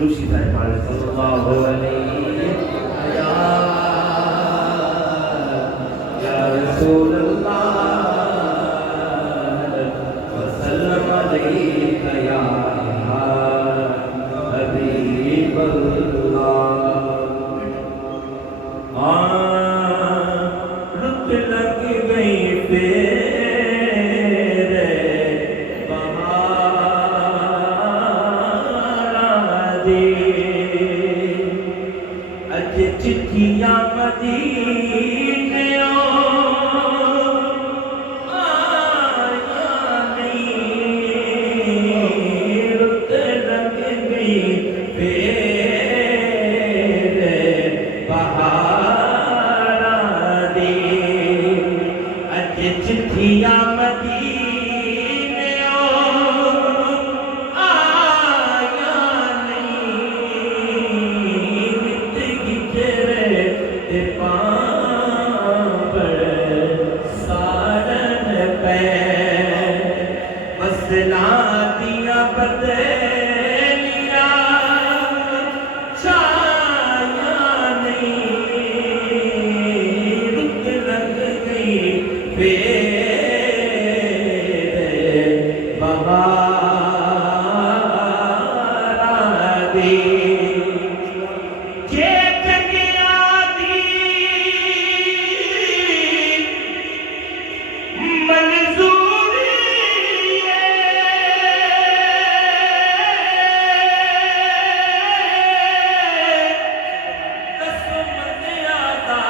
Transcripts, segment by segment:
ऋषि साहिब सल्लल्लाहु अलैहि या रसूल अल्लाह वसल्लम अलैका या हबीब अल्लाह। रुत लग गई तेरे बहार दी, अज चिट्ठियां मदीने आया नहीं। रुत लग गई तेरे बहार दी, अज चिट्ठियां मदीने आया नहीं। नित गिजरे ते पांवड़ सारन पै, मसला दिया बदलिया छाया नहीं। रुत लग गई तेरे बहार दी, जे जगिया दी मंजूरी है, कसम ज़्यादा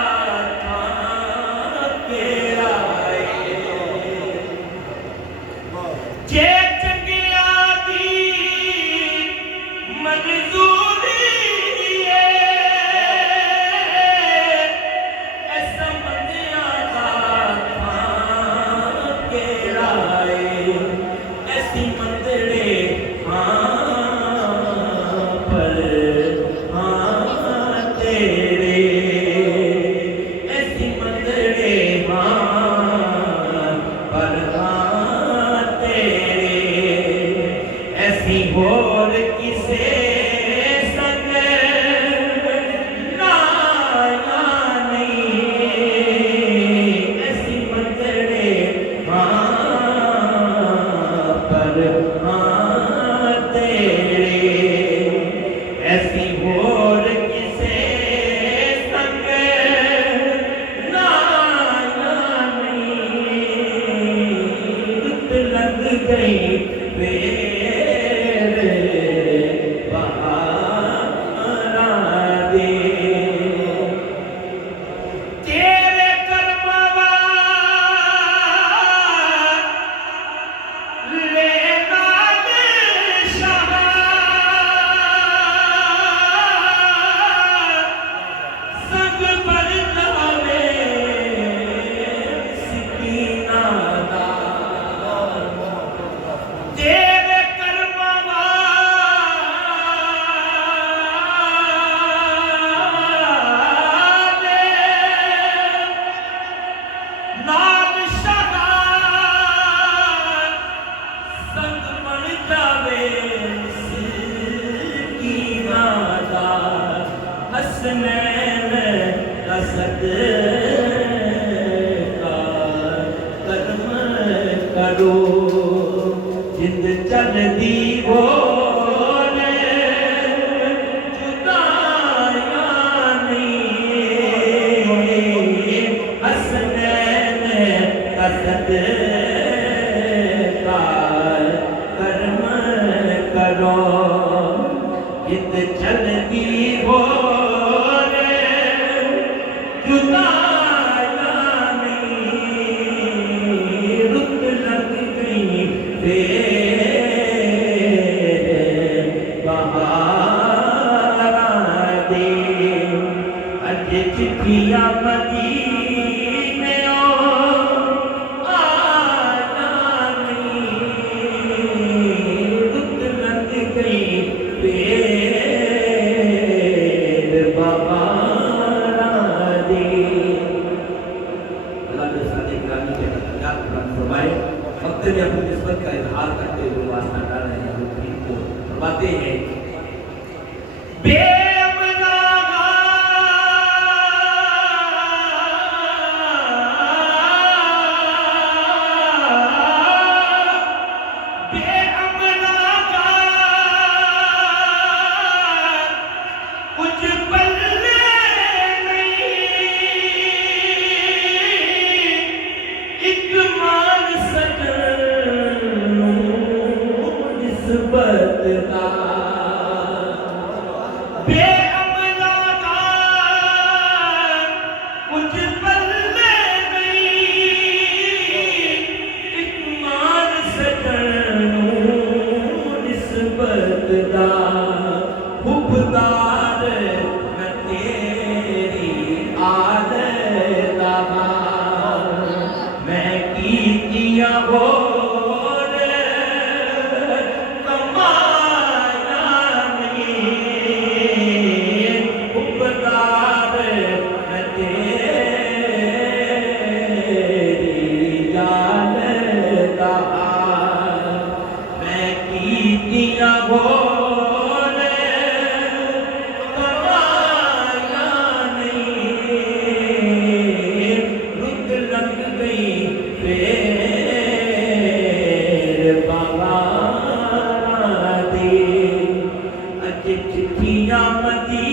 था तेरा है। जे जगिया दी मंजूरी है, ऐसा ज़्यादा था तेरा है। ऐसी मंदिरे हाँ पर हाँ तेरे, ऐसी मंदिरे हाँ पर हाँ तेरे। ऐसी होर किसे संग लाया नहीं। ऐसी मंदिरे हाँ पर हाँ तेरे, ऐसी होर किसे संग लाया नहीं। रुत लग गई तेरे बहार दी, तेरे करमवा लेना शाह, संग पर जावे सिकीना दा। तेरे करमवा ले नाम शाह, संग बन जावे सिकीना दा। हसनैन का सदका कर्म करो, जिंद चलदी बोले जुदाया नहीं। हसनैन का सदका कर्म करो, जिंद चलदी बोले जुदाया नहीं। रुत लग गई तेरे बहार दी, अज चिट्ठियां मदीने आया नहीं। रुत लग गई तेरे बहार दी। अल्लाह के साथ ग्रामी के नजरियात कुरान फरमाए, वक्त में अपनी निस्बत का इजहार करते हुए वास्ता डाल रहे हैं। को फरमाते हैं menghormati